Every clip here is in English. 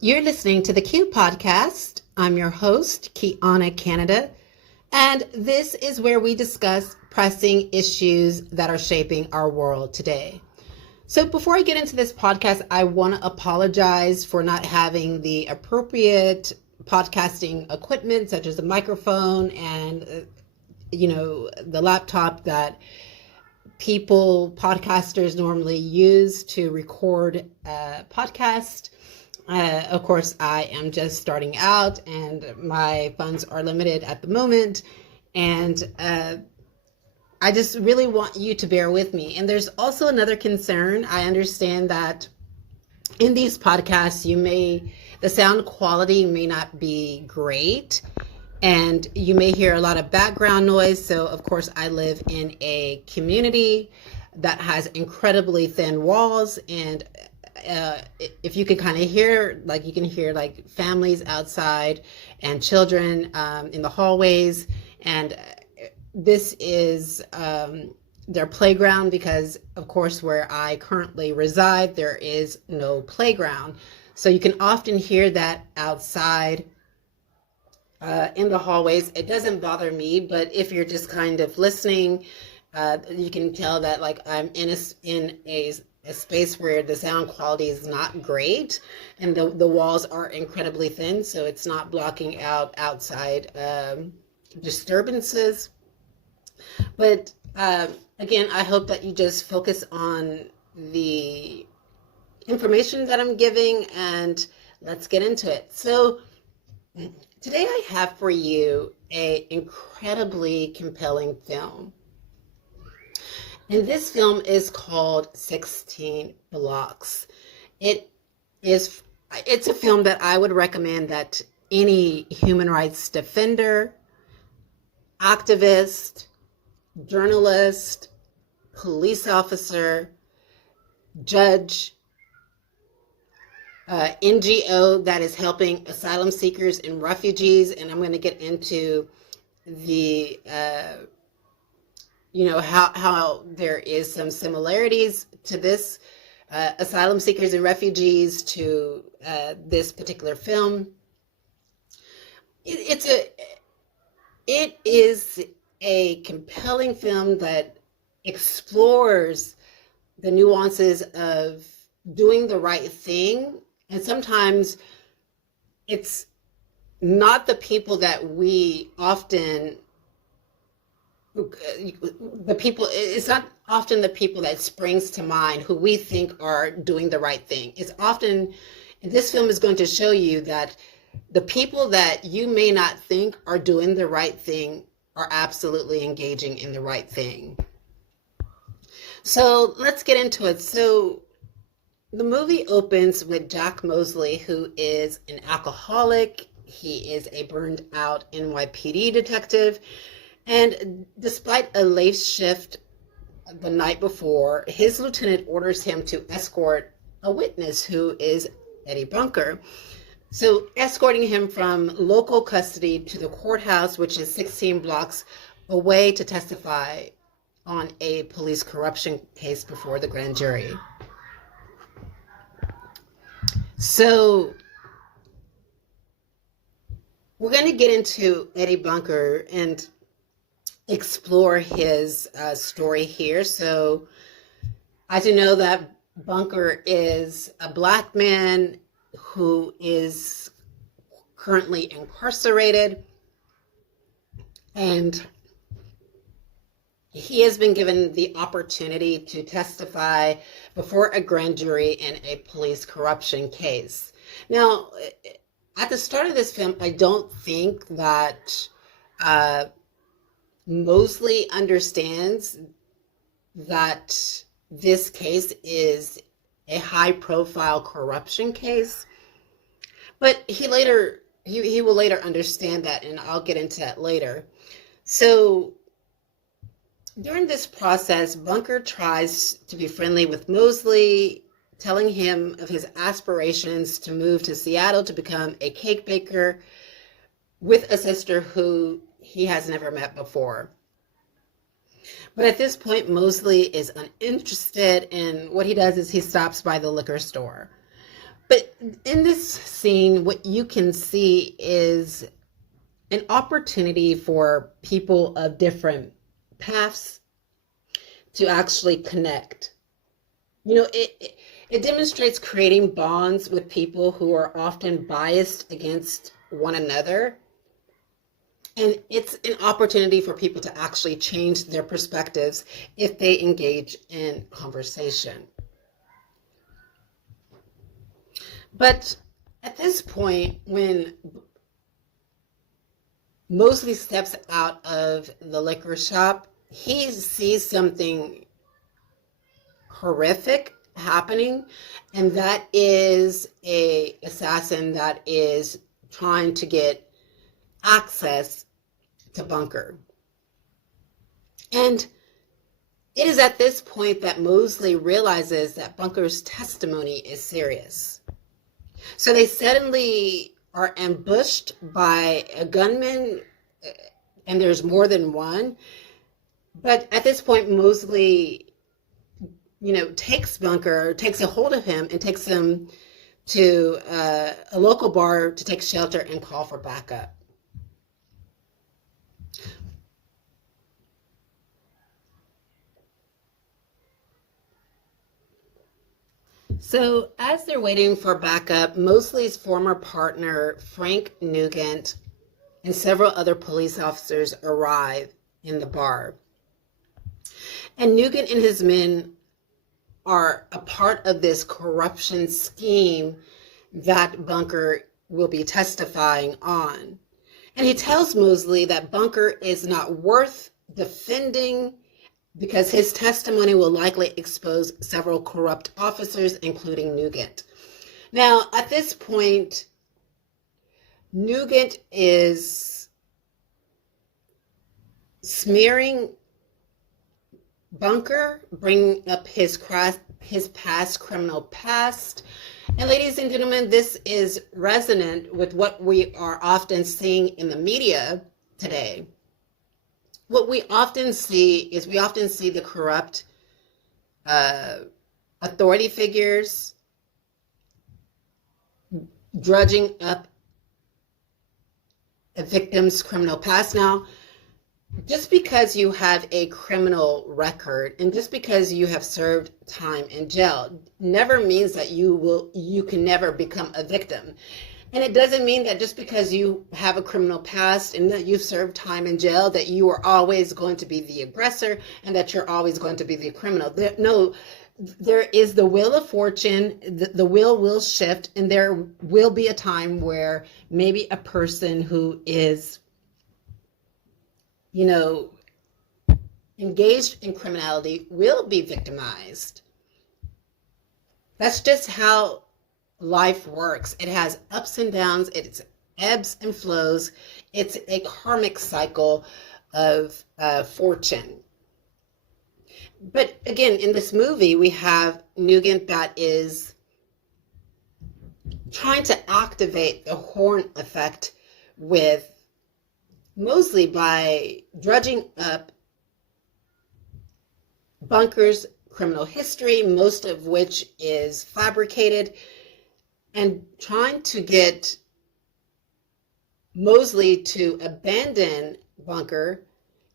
You're listening to the Q Podcast. I'm your host, Kiana Canada, and this is where we discuss pressing issues that are shaping our world today. So before I get into this podcast, I want to apologize for not having the appropriate podcasting equipment, such as a microphone and, the laptop that podcasters normally use to record a podcast. Of course, I am just starting out and my funds are limited at the moment. And I just really want you to bear with me. And there's also another concern. I understand that in these podcasts, the sound quality may not be great. And you may hear a lot of background noise. So, of course, I live in a community that has incredibly thin walls. And if you can kind of hear, you can hear families outside and children in the hallways. And this is their playground because, of course, where I currently reside, there is no playground. So you can often hear that outside in the hallways. It doesn't bother me, but if you're just kind of listening, you can tell that I'm in a space where the sound quality is not great and the walls are incredibly thin, so it's not blocking out outside disturbances. But again, I hope that you just focus on the information that I'm giving and let's get into it. So today I have for you an incredibly compelling film. And this film is called 16 Blocks. It's a film that I would recommend that any human rights defender, activist, journalist, police officer, judge, NGO that is helping asylum seekers and refugees, and I'm going to get into the how there is some similarities to this asylum seekers and refugees to this particular film. It is a compelling film that explores the nuances of doing the right thing. And sometimes it's not the people that we often, it's not often the people that springs to mind who we think are doing the right thing. It's often, this film is going to show you that the people that you may not think are doing the right thing are absolutely engaging in the right thing. So let's get into it. So the movie opens with Jack Mosley, who is an alcoholic. He is a burned out NYPD detective. And despite a late shift the night before, his lieutenant orders him to escort a witness who is Eddie Bunker. So escorting him from local custody to the courthouse, which is 16 blocks away, to testify on a police corruption case before the grand jury. So we're going to get into Eddie Bunker and explore his story here. So as you know, that Bunker is a Black man who is currently incarcerated, and he has been given the opportunity to testify before a grand jury in a police corruption case. Now, at the start of this film, I don't think that Mosley understands that this case is a high-profile corruption case, but he will later understand that, and I'll get into that later. So during this process, Bunker tries to be friendly with Mosley, telling him of his aspirations to move to Seattle to become a cake baker with a sister who he has never met before. But at this point, Mosley is uninterested, and what he does is he stops by the liquor store. But in this scene, what you can see is an opportunity for people of different paths to actually connect. It demonstrates creating bonds with people who are often biased against one another. And it's an opportunity for people to actually change their perspectives if they engage in conversation. But at this point, when Mosley steps out of the liquor shop, he sees something horrific happening, and that is an assassin that is trying to get access to Bunker. And it is at this point that Mosley realizes that Bunker's testimony is serious. So they suddenly are ambushed by a gunman, and there's more than one. But at this point, Mosley, takes Bunker, takes a hold of him, and takes him to a local bar to take shelter and call for backup. So as they're waiting for backup, Mosley's former partner, Frank Nugent, and several other police officers arrive in the bar. And Nugent and his men are a part of this corruption scheme that Bunker will be testifying on. And he tells Mosley that Bunker is not worth defending because his testimony will likely expose several corrupt officers, including Nugent. Now, at this point, Nugent is smearing Bunker, bringing up his past criminal past. And ladies and gentlemen, this is resonant with what we are often seeing in the media today. What we often see is the corrupt authority figures drudging up a victim's criminal past. Now, just because you have a criminal record and just because you have served time in jail never means that you can never become a victim. And it doesn't mean that just because you have a criminal past and that you've served time in jail that you are always going to be the aggressor and that you're always going to be the criminal. There is the wheel of fortune, the wheel will shift, and there will be a time where maybe a person who is, engaged in criminality will be victimized. That's just how life works. It has ups and downs. It's ebbs and flows. It's a karmic cycle of fortune. But again, in this movie, we have Nugent that is trying to activate the horn effect with Mosley by drudging up Bunker's criminal history, most of which is fabricated, and trying to get Mosley to abandon Bunker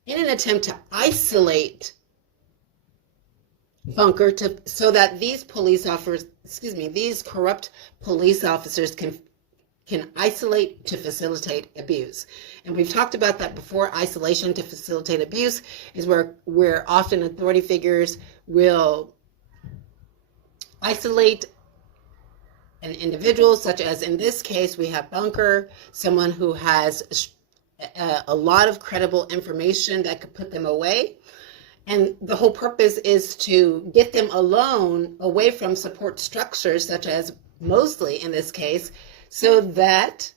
in an attempt to isolate Bunker so that these corrupt police officers can isolate to facilitate abuse. And we've talked about that before. Isolation to facilitate abuse is where often authority figures will isolate an individual, such as in this case, we have Bunker, someone who has a lot of credible information that could put them away. And the whole purpose is to get them alone, away from support structures, such as Mosley in this case, so that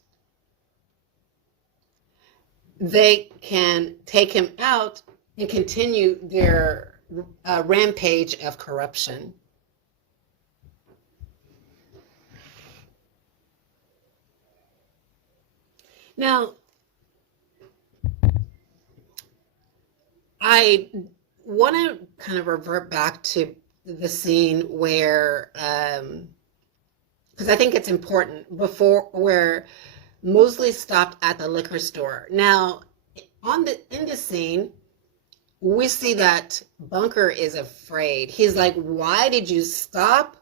they can take him out and continue their rampage of corruption. Now, I want to kind of revert back to the scene where because I think it's important, before where Mosley stopped at the liquor store. Now, in the scene, we see that Bunker is afraid. He's like, "Why did you stop?"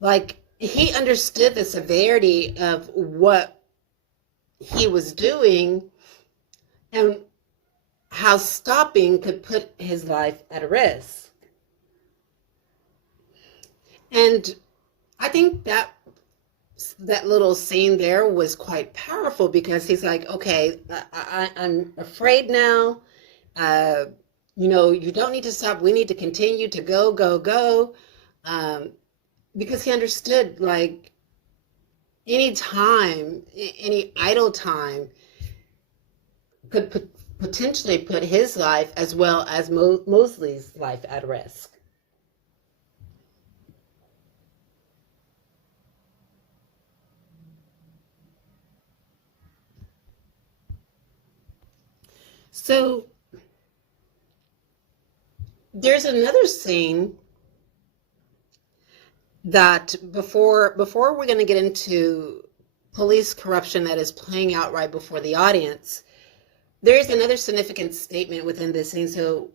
Like, he understood the severity of what he was doing and how stopping could put his life at risk. And I think that little scene there was quite powerful, because he's like, okay, I'm afraid now. You don't need to stop. We need to continue to go, go, go. Because he understood, like, any time, any idle time could potentially put his life as well as Mosley's life at risk. So there's another scene that before we're going to get into police corruption that is playing out right before the audience, there is another significant statement within this scene. So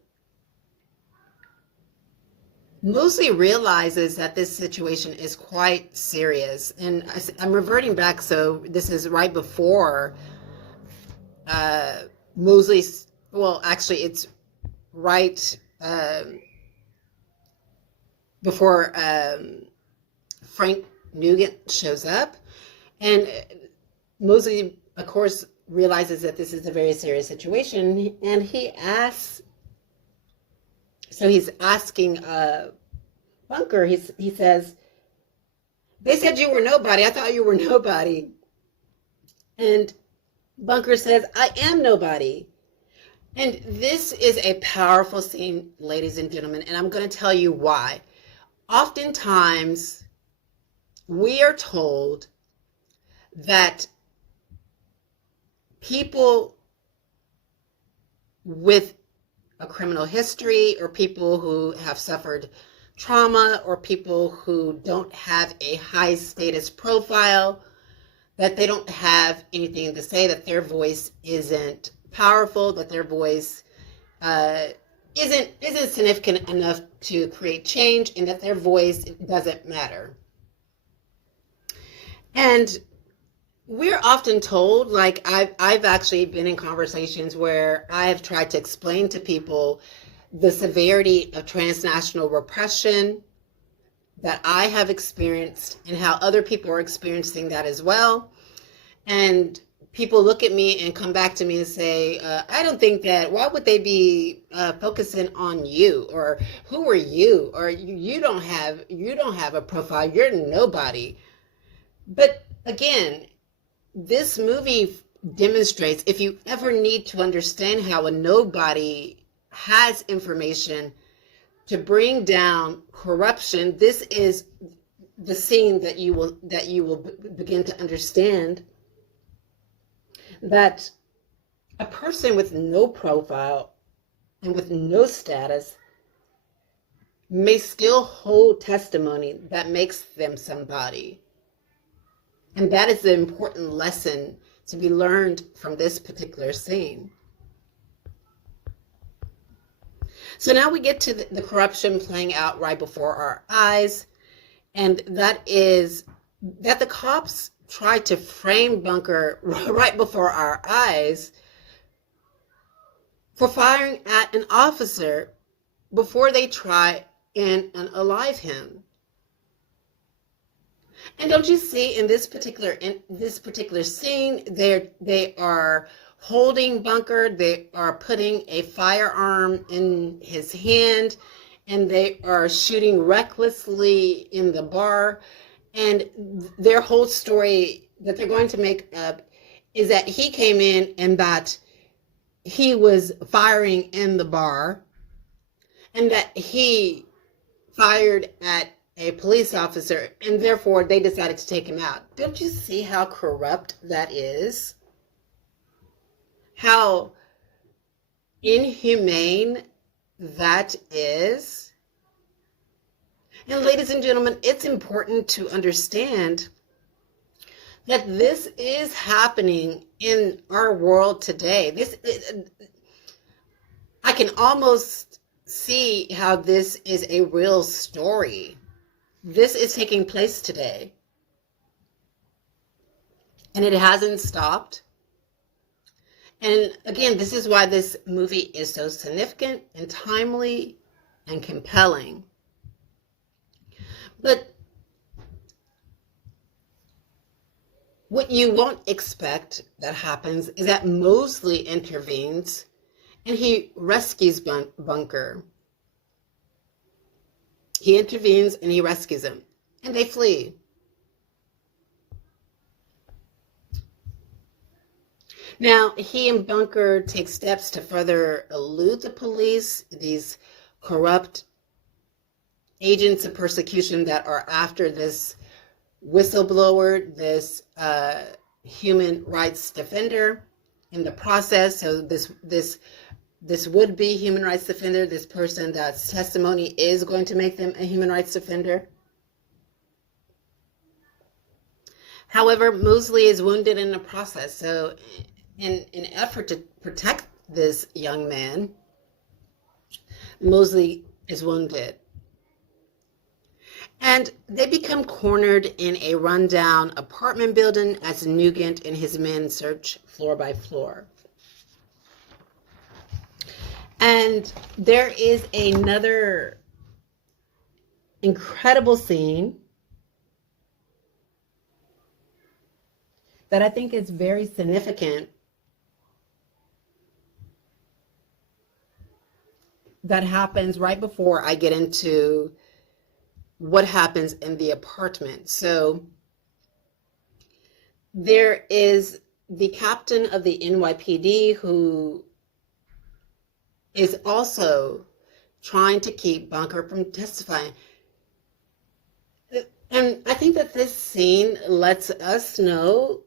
Mosley realizes that this situation is quite serious, and I'm reverting back. So this is right before Mosley's. Well, actually, it's right before Frank Nugent shows up, and Mosley, of course, realizes that this is a very serious situation, and he asks. So he's asking Bunker. He says, "They said you were nobody. I thought you were nobody." And Bunker says, "I am nobody." And this is a powerful scene, ladies and gentlemen, and I'm going to tell you why. Oftentimes, we are told that people with a criminal history, or people who have suffered trauma, or people who don't have a high status profile, that they don't have anything to say, that their voice isn't powerful, that their voice isn't significant enough to create change, and that their voice doesn't matter. And we're often told, like I've actually been in conversations where I have tried to explain to people the severity of transnational repression that I have experienced, and how other people are experiencing that as well. And people look at me and come back to me and say, I don't think that, why would they be focusing on you, or who are you, or you don't have a profile, you're nobody. But again, this movie demonstrates, if you ever need to understand how a nobody has information to bring down corruption, this is the scene that you will begin to understand that a person with no profile and with no status may still hold testimony that makes them somebody. And that is the important lesson to be learned from this particular scene. So now we get to the corruption playing out right before our eyes, and that is that the cops try to frame Bunker right before our eyes for firing at an officer before they try and unalive him. And don't you see, in this particular scene, they are holding Bunker, they are putting a firearm in his hand, and they are shooting recklessly in the bar. And their whole story that they're going to make up is that he came in and that he was firing in the bar, and that he fired at a police officer, and therefore they decided to take him out. Don't you see how corrupt that is? How inhumane that is? And ladies and gentlemen, it's important to understand that this is happening in our world today. I can almost see how this is a real story. This is taking place today. And it hasn't stopped. And again, this is why this movie is so significant and timely and compelling. But what you won't expect that happens is that Mosley intervenes and he rescues Bunker. He intervenes and he rescues him, and they flee. Now, he and Bunker take steps to further elude the police, these corrupt agents of persecution that are after this whistleblower, this human rights defender in the process. So this would-be human rights defender, this person that's testimony is going to make them a human rights defender. However, Mosley is wounded in the process. So in an effort to protect this young man, Mosley is wounded. And they become cornered in a rundown apartment building as Nugent and his men search floor by floor. And there is another incredible scene that I think is very significant that happens right before I get into what happens in the apartment. So there is the captain of the NYPD who is also trying to keep Bunker from testifying. And I think that this scene lets us know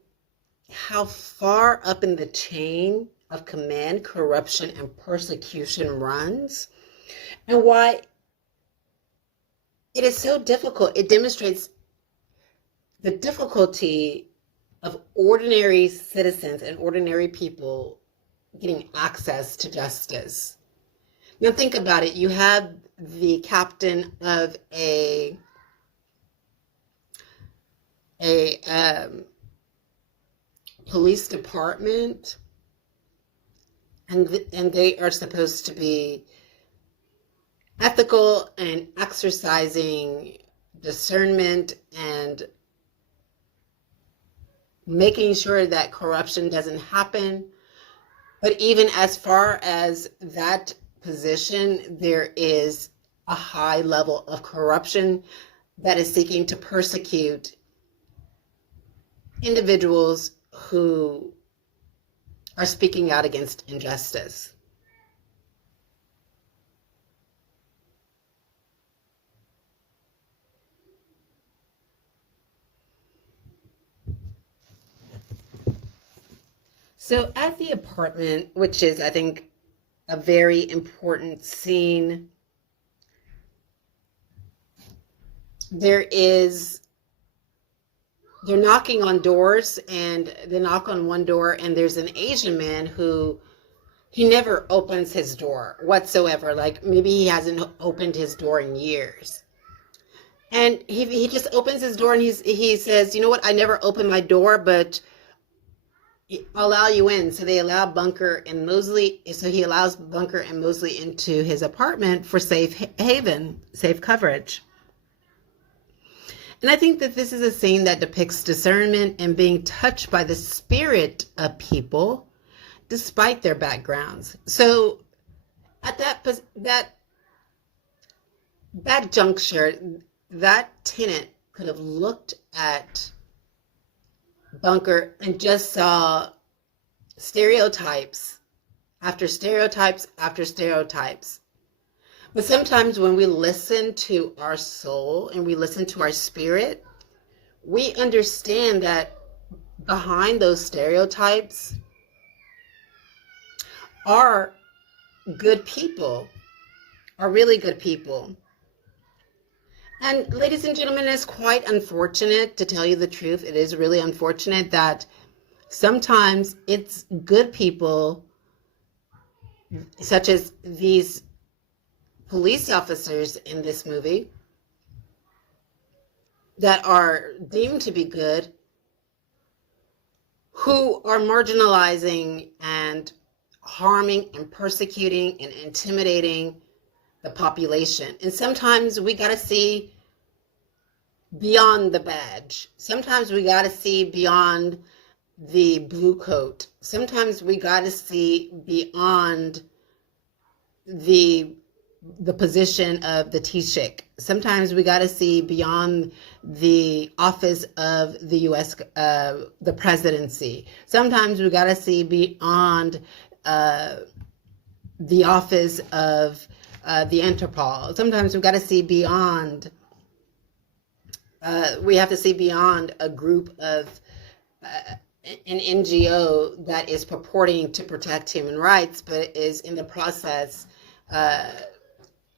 how far up in the chain of command corruption and persecution runs, and why it is so difficult. It demonstrates the difficulty of ordinary citizens and ordinary people getting access to justice. Now think about it. You have the captain of a police department, and they are supposed to be ethical and exercising discernment and making sure that corruption doesn't happen. But even as far as that position, there is a high level of corruption that is seeking to persecute individuals who are speaking out against injustice. So at the apartment, which is, I think, a very important scene, they're knocking on doors, and they knock on one door, and there's an Asian man who, he never opens his door whatsoever. Like maybe he hasn't opened his door in years. And he just opens his door and he says, you know what, I never open my door, but I'll allow you in. So they allow Bunker and Mosley. So he allows Bunker and Mosley into his apartment for safe haven, safe coverage. And I think that this is a scene that depicts discernment and being touched by the spirit of people, despite their backgrounds. So at that juncture, that tenant could have looked at Bunker and just saw stereotypes after stereotypes after stereotypes. But sometimes when we listen to our soul and we listen to our spirit, we understand that behind those stereotypes are good people, are really good people. And ladies and gentlemen, it's quite unfortunate, to tell you the truth. It is really unfortunate that sometimes it's good people, such as these police officers in this movie, that are deemed to be good, who are marginalizing and harming and persecuting and intimidating the population. And sometimes we got to see beyond the badge. Sometimes we got to see beyond the blue coat. Sometimes we got to see beyond the position of the Taoiseach. Sometimes we got to see beyond the office of the U.S., the presidency. Sometimes we got to see beyond the office of the Interpol. Sometimes we've got to see beyond, we have to see beyond a group of an NGO that is purporting to protect human rights, but is in the process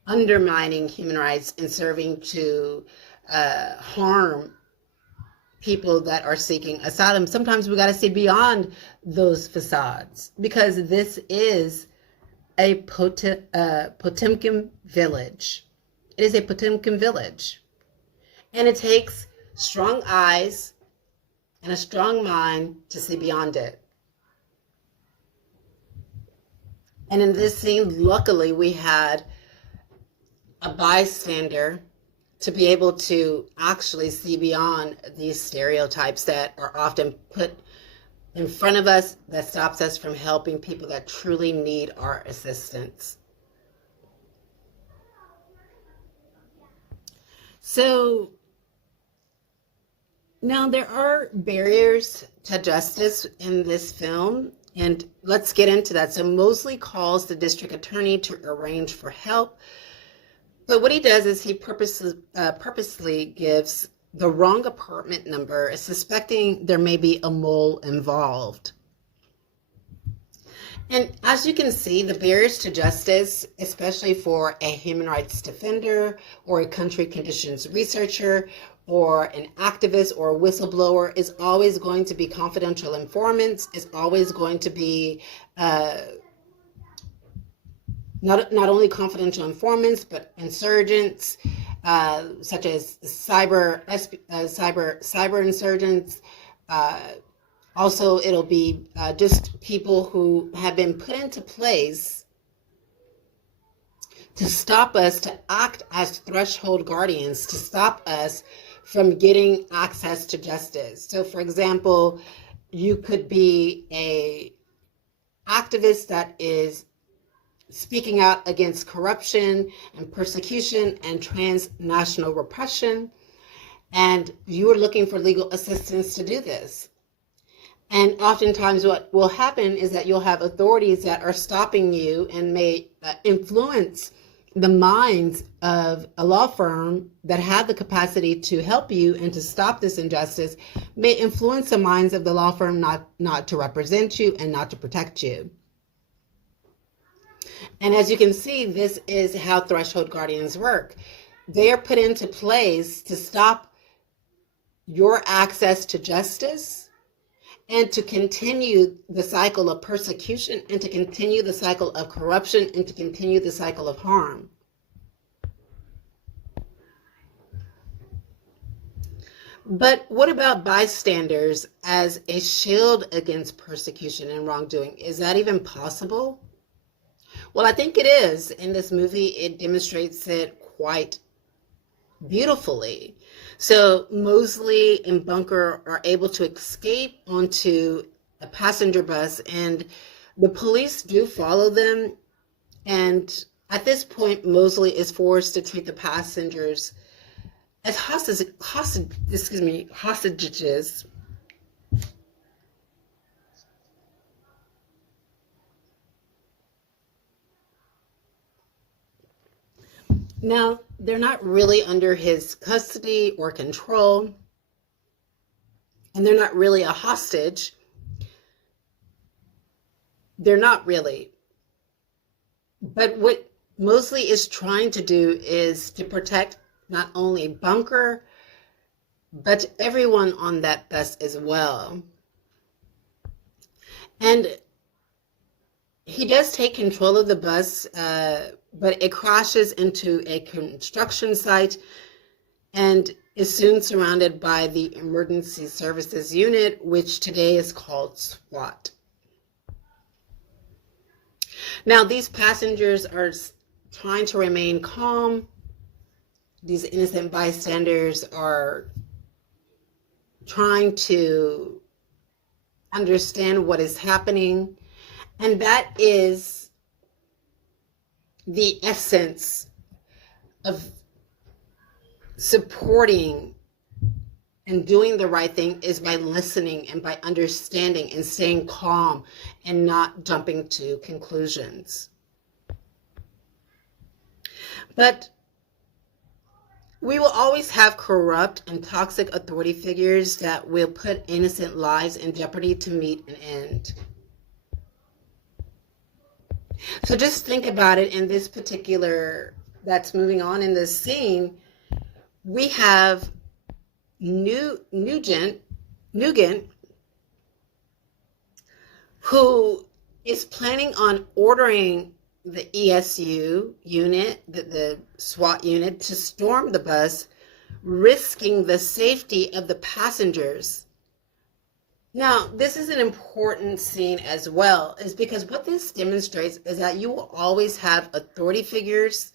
undermining human rights and serving to harm people that are seeking asylum. Sometimes we got to see beyond those facades, because this is a Potemkin village. It is a Potemkin village. And it takes strong eyes and a strong mind to see beyond it. And in this scene, luckily, we had a bystander to be able to actually see beyond these stereotypes that are often put in front of us, that stops us from helping people that truly need our assistance. So now there are barriers to justice in this film, and let's get into that. So Mosley calls the district attorney to arrange for help, but what he does is he purposely gives the wrong apartment number, suspecting there may be a mole involved. And as you can see, the barriers to justice, especially for a human rights defender or a country conditions researcher or an activist or a whistleblower, is always going to be confidential informants, is always going to be not only confidential informants, but insurgents, such as cyber insurgents. Also, it'll be just people who have been put into place to stop us, to act as threshold guardians, to stop us from getting access to justice. So, for example, you could be a activist that is speaking out against corruption and persecution and transnational repression, and you are looking for legal assistance to do this. And oftentimes what will happen is that you'll have authorities that are stopping you and may influence the minds of a law firm that have the capacity to help you and to stop this injustice, may influence the minds of the law firm not to represent you and not to protect you. And as you can see, this is how threshold guardians work. They are put into place to stop your access to justice and to continue the cycle of persecution and to continue the cycle of corruption and to continue the cycle of harm. But what about bystanders as a shield against persecution and wrongdoing? Is that even possible? Well, I think it is. In this movie, it demonstrates it quite beautifully. So Mosley and Bunker are able to escape onto a passenger bus, and the police do follow them. And at this point, Mosley is forced to treat the passengers as hostages. Now, they're not really under his custody or control, and they're not really a hostage. They're not really. But what Mosley is trying to do is to protect not only Bunker, but everyone on that bus as well. And he does take control of the bus, but it crashes into a construction site and is soon surrounded by the Emergency Services Unit, which today is called SWAT. Now, these passengers are trying to remain calm. These innocent bystanders are trying to understand what is happening. And that is the essence of supporting and doing the right thing, is by listening and by understanding and staying calm and not jumping to conclusions. But we will always have corrupt and toxic authority figures that will put innocent lives in jeopardy to meet an end. So just think about it in this particular, that's moving on in this scene. We have Nugent, who is planning on ordering the ESU unit, the SWAT unit, to storm the bus, risking the safety of the passengers. Now, this is an important scene as well, is because what this demonstrates is that you will always have authority figures,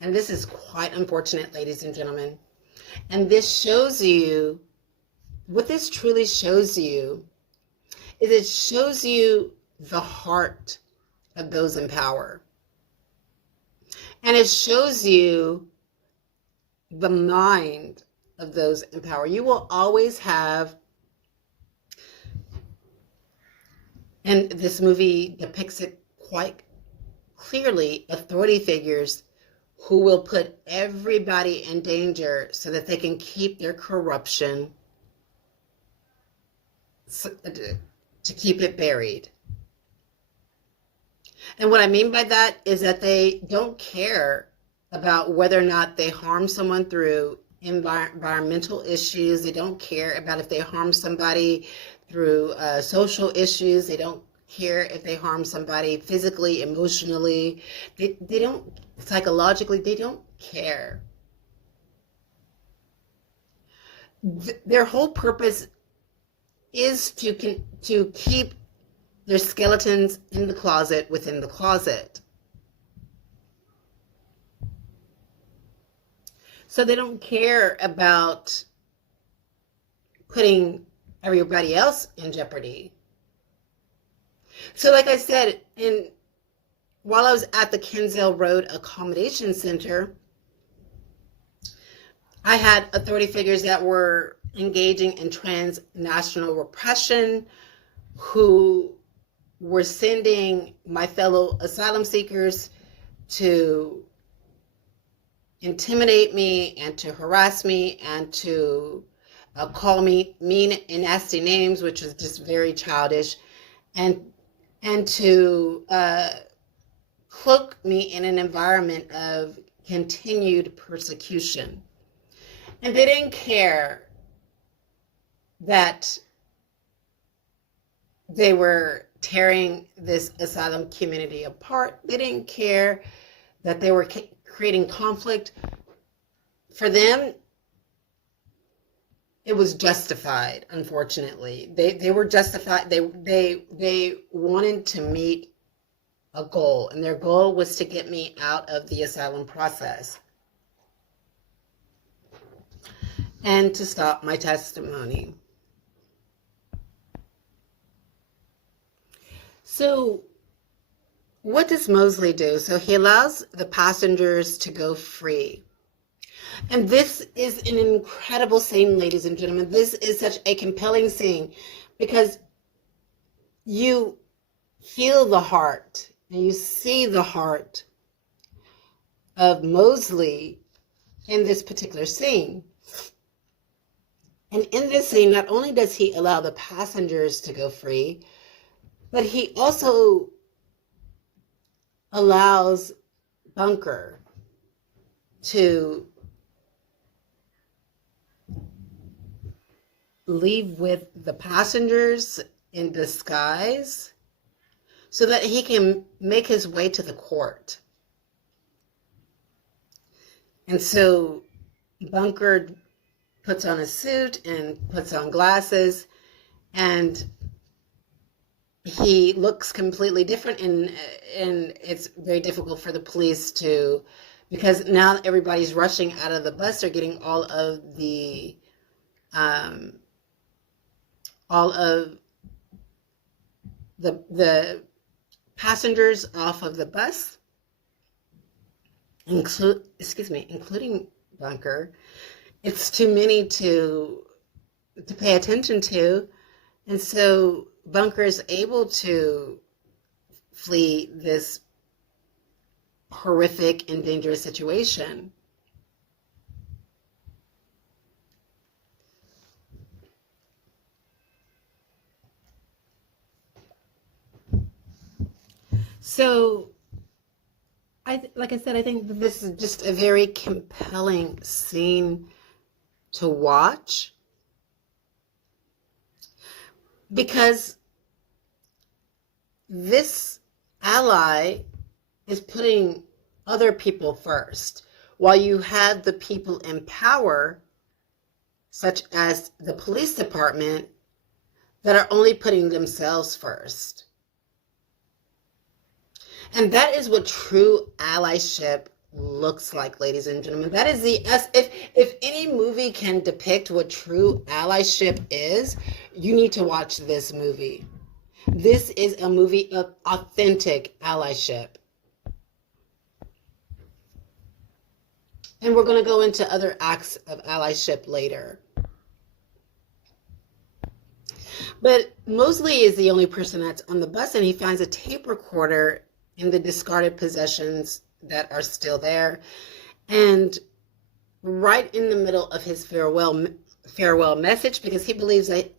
and this is quite unfortunate, ladies and gentlemen. And this shows you, what this truly shows you, is it shows you the heart of those in power. And it shows you the mind of those in power. You will always have, and this movie depicts it quite clearly, authority figures who will put everybody in danger so that they can keep their corruption, to keep it buried. And what I mean by that is that they don't care about whether or not they harm someone through environmental issues. They don't care about if they harm somebody through social issues. They don't care if they harm somebody physically, emotionally. They don't, psychologically, they don't care. Their whole purpose is to keep their skeletons in the closet within the closet. So they don't care about putting everybody else in jeopardy. So like I said, while I was at the Kensale Road Accommodation Center, I had authority figures that were engaging in transnational repression, who were sending my fellow asylum seekers to intimidate me and to harass me and to call me mean and nasty names, which was just very childish, and to cloak me in an environment of continued persecution. And they didn't care that they were tearing this asylum community apart. They didn't care that they were creating conflict. For them, it was justified, unfortunately. They were justified. They wanted to meet a goal, and their goal was to get me out of the asylum process and to stop my testimony. So what does Mosley do? So he allows the passengers to go free. And this is an incredible scene, ladies and gentlemen. This is such a compelling scene because you feel the heart and you see the heart of Mosley in this particular scene. And in this scene, not only does he allow the passengers to go free, but he also allows Bunker to leave with the passengers in disguise so that he can make his way to the court. And so Bunker puts on a suit and puts on glasses, and he looks completely different, and it's very difficult for the police to, because now everybody's rushing out of the bus. They're getting all of the passengers off of the bus, including Bunker. It's too many to pay attention to, and so Bunker is able to flee this horrific and dangerous situation. So, like I said, I think this is just a very compelling scene to watch, because this ally is putting other people first, while you have the people in power, such as the police department, that are only putting themselves first. And that is what true allyship looks like, ladies and gentlemen. That is if any movie can depict what true allyship is, you need to watch this movie. This is a movie of authentic allyship. And we're going to go into other acts of allyship later. But Mosley is the only person that's on the bus, and he finds a tape recorder in the discarded possessions that are still there. And right in the middle of his farewell message, because he believes that,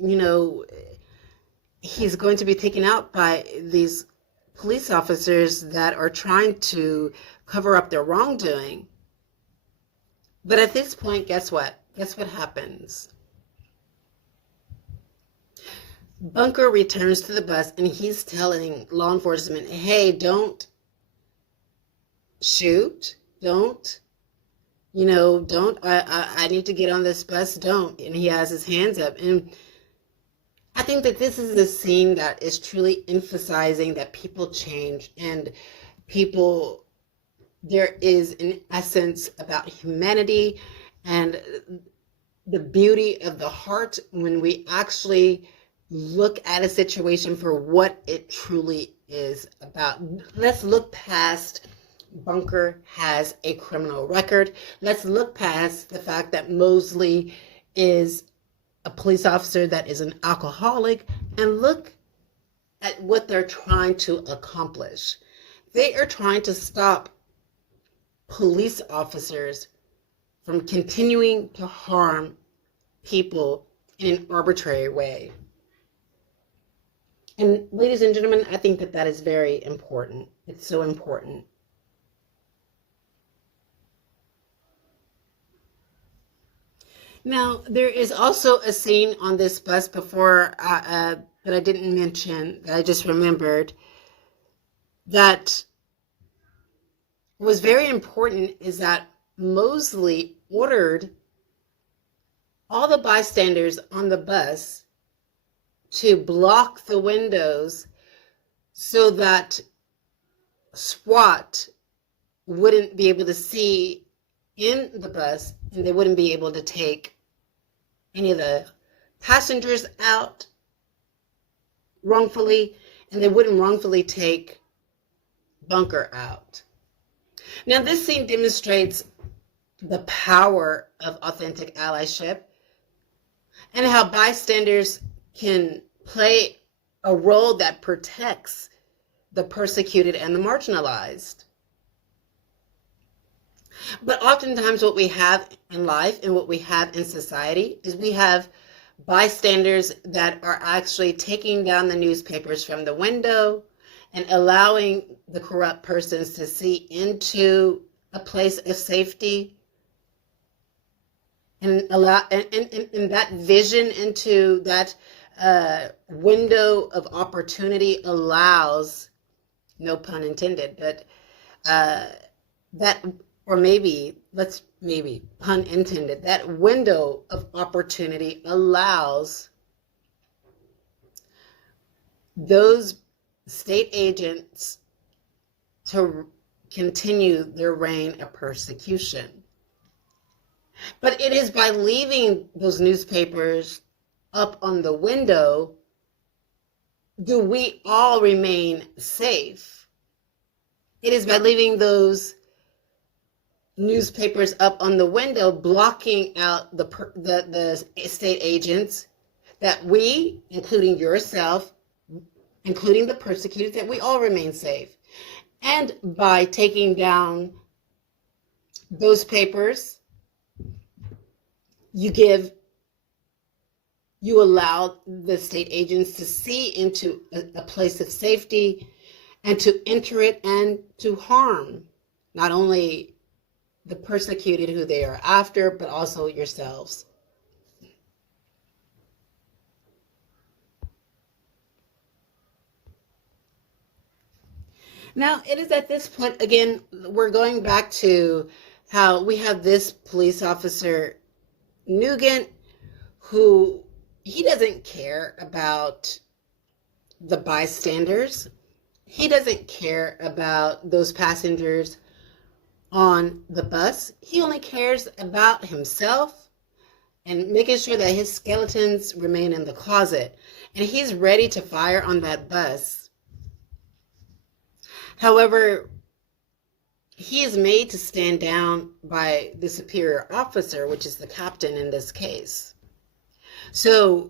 he's going to be taken out by these police officers that are trying to cover up their wrongdoing. But at this point, guess what? Guess what happens? Bunker returns to the bus, and he's telling law enforcement, hey, don't shoot. Don't, I need to get on this bus. Don't. And he has his hands up. And I think that this is a scene that is truly emphasizing that people change, and there is an essence about humanity and the beauty of the heart when we actually look at a situation for what it truly is about. Let's look past Bunker has a criminal record. Let's look past the fact that Mosley is a police officer that is an alcoholic, and look at what they're trying to accomplish. They are trying to stop police officers from continuing to harm people in an arbitrary way. And ladies and gentlemen, I think that is very important. It's so important. Now, there is also a scene on this bus before that I didn't mention, that I just remembered, that was very important, is that Mosley ordered all the bystanders on the bus to block the windows so that SWAT wouldn't be able to see in the bus, and they wouldn't be able to take any of the passengers out wrongfully, and they wouldn't wrongfully take Bunker out. Now, this scene demonstrates the power of authentic allyship and how bystanders can play a role that protects the persecuted and the marginalized. But oftentimes what we have in life and what we have in society is we have bystanders that are actually taking down the newspapers from the window and allowing the corrupt persons to see into a place of safety. and allow and that vision into that window of opportunity allows, no pun intended, but that, or maybe pun intended, that window of opportunity allows those state agents to continue their reign of persecution. But it is by leaving those newspapers up on the window do we all remain safe. It is by leaving those newspapers up on the window, blocking out the state agents, that we, including yourself, including the persecuted, that we all remain safe. And by taking down those papers, you allow the state agents to see into a place of safety and to enter it and to harm not only the persecuted who they are after, but also yourselves. Now, it is at this point, again, we're going back to how we have this police officer, Nugent, who he doesn't care about the bystanders. He doesn't care about those passengers on the bus. He only cares about himself and making sure that his skeletons remain in the closet. And he's ready to fire on that bus. However, he is made to stand down by the superior officer, which is the captain in this case. So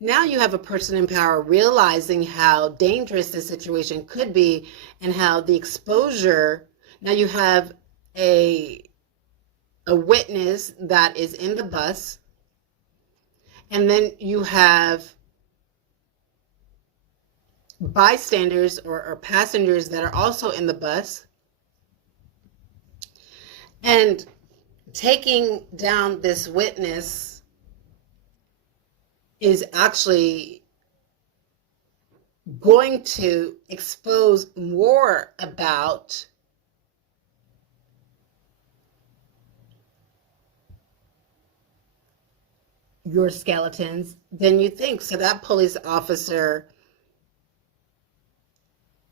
now you have a person in power realizing how dangerous this situation could be and how the exposure, now you have a witness that is in the bus, and then you have bystanders or passengers that are also in the bus. And taking down this witness is actually going to expose more about your skeletons than you think. So that police officer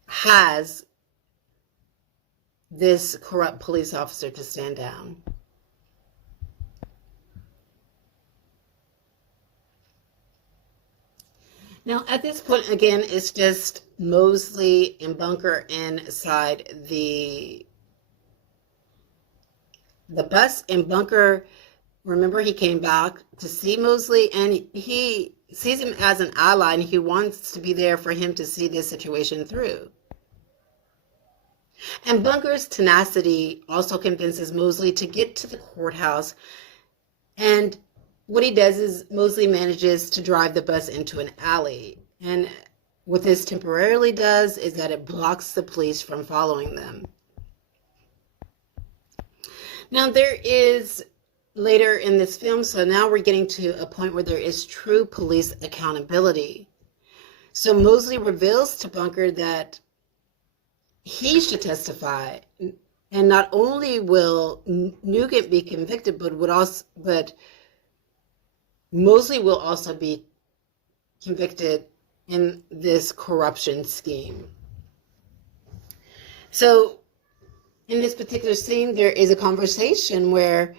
has this corrupt police officer to stand down. Now, at this point, again, it's just Mosley and Bunker inside the bus. And Bunker, remember, he came back to see Mosley, and he sees him as an ally, and he wants to be there for him to see this situation through. And Bunker's tenacity also convinces Mosley to get to the courthouse. And what he does is Mosley manages to drive the bus into an alley. And what this temporarily does is that it blocks the police from following them. Now, there is later in this film, so now we're getting to a point where there is true police accountability. So Mosley reveals to Bunker that he should testify, and not only will Nugent be convicted, but Mosley will also be convicted in this corruption scheme. So in this particular scene, there is a conversation where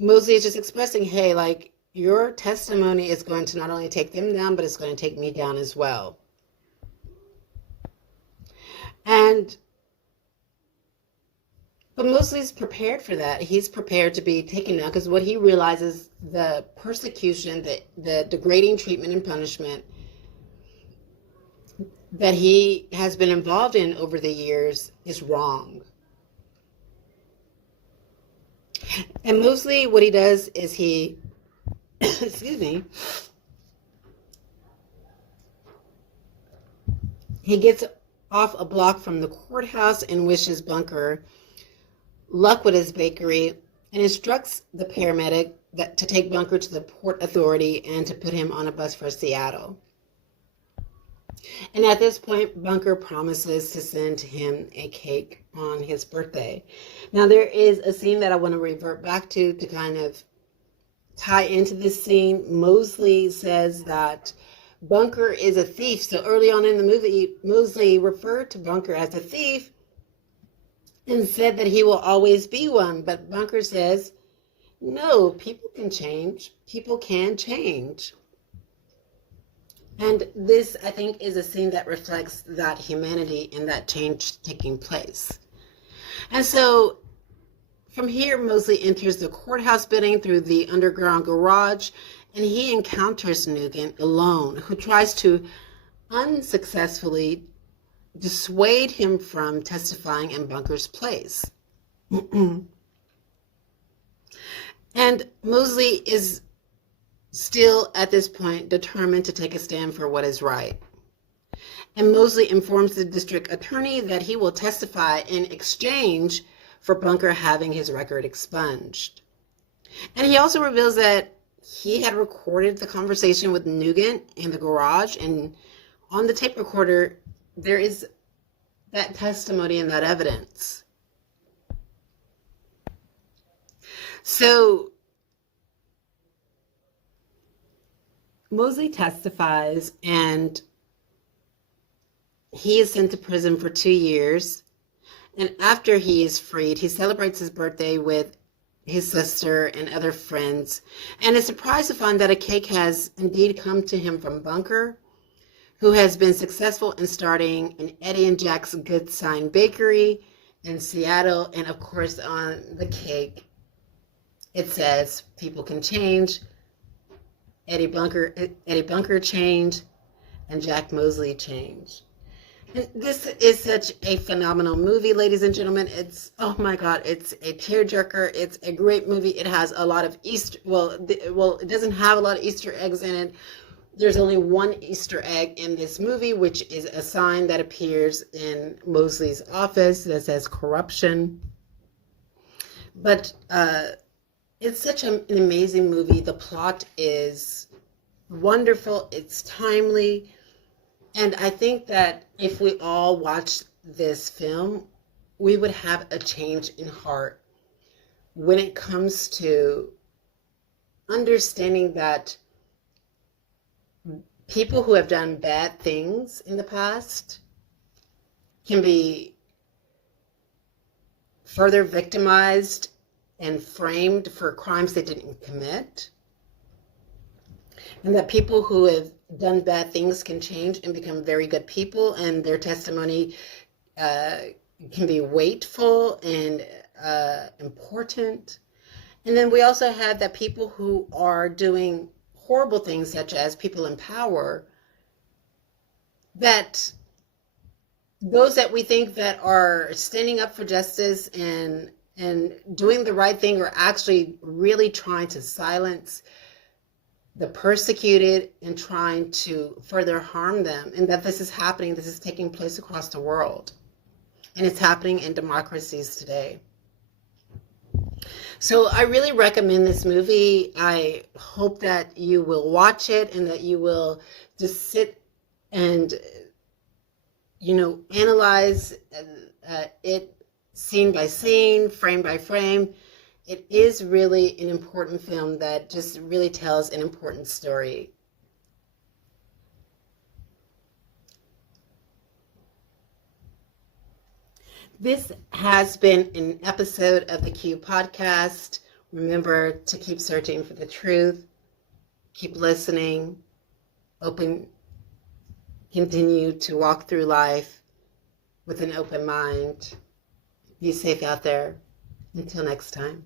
Mosley is just expressing, hey, like, your testimony is going to not only take them down, but it's going to take me down as well. But Mosley's prepared for that. He's prepared to be taken down because what he realizes, the persecution, the degrading treatment and punishment that he has been involved in over the years is wrong. And Mosley, what he does is he, excuse me, he gets off a block from the courthouse and wishes Bunker luck with his bakery. and instructs the paramedic to take Bunker to the Port Authority and to put him on a bus for Seattle. And at this point, Bunker promises to send him a cake on his birthday. Now, there is a scene that I want to revert back to kind of tie into this scene. Mosley says that Bunker is a thief. So early on in the movie, Mosley referred to Bunker as a thief and said that he will always be one. But Bunker says, no, people can change. People can change. And this, I think, is a scene that reflects that humanity and that change taking place. And so from here, Mosley enters the courthouse building through the underground garage, and he encounters Nugent alone, who tries to unsuccessfully dissuade him from testifying in Bunker's place. And Mosley is still, at this point, determined to take a stand for what is right. And Mosley informs the district attorney that he will testify in exchange for Bunker having his record expunged. And he also reveals that he had recorded the conversation with Nugent in the garage, and on the tape recorder, there is that testimony and that evidence. So Mosley testifies, and he is sent to prison for 2 years. And after he is freed, he celebrates his birthday with his sister and other friends, and is surprised to find that a cake has indeed come to him from Bunker, who has been successful in starting an Eddie and Jack's Good Sign Bakery in Seattle. And of course, on the cake, it says, people can change. Eddie Bunker changed, and Jack Mosley changed. And this is such a phenomenal movie, ladies and gentlemen. It's, oh my God, it's a tearjerker. It's a great movie. It has a lot of it doesn't have a lot of Easter eggs in it. There's only one Easter egg in this movie, which is a sign that appears in Mosley's office that says corruption. But it's such an amazing movie. The plot is wonderful. It's timely. And I think that if we all watched this film, we would have a change in heart when it comes to understanding that people who have done bad things in the past can be further victimized and framed for crimes they didn't commit. And that people who have done bad things can change and become very good people, and their testimony can be weightful and important. And then we also have that people who are doing horrible things, such as people in power, that those that we think that are standing up for justice and doing the right thing are actually really trying to silence the persecuted and trying to further harm them. And that this is happening, this is taking place across the world. And it's happening in democracies today. So I really recommend this movie. I hope that you will watch it and that you will just sit and, analyze it scene by scene, frame by frame. It is really an important film that just really tells an important story. This has been an episode of the Q Podcast. Remember to keep searching for the truth, keep listening, continue to walk through life with an open mind. Be safe out there. Until next time.